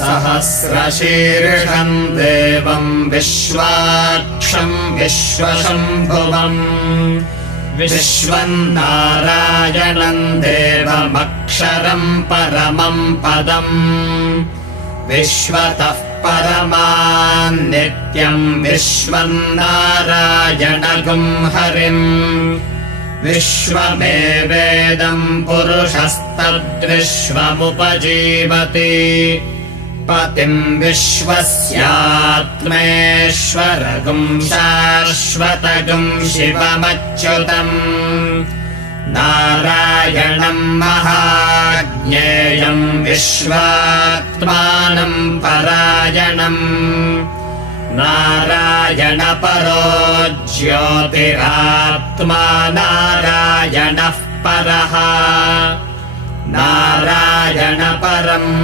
सहस्रशीर्षम् देवम् विश्वाक्षम् विश्वशम्भुवम् विश्वम् नारायणम् देवमक्षरम् परमम् पदम् विश्वतः परमान् नित्यम् विश्वम् नारायणगुम् हरिम् विश्वमेवेदम् पुरुषस्तद्विश्वमुपजीवति पतिम् विश्वस्यात्मेश्वरगुम् शाश्वतगुम् शिवमच्युतम् नारायणम् महाज्ञेयम् विश्वात्मानम् परायणम् नारायणपरो ज्योतिरात्मा नारायणः परः नारायणपरम्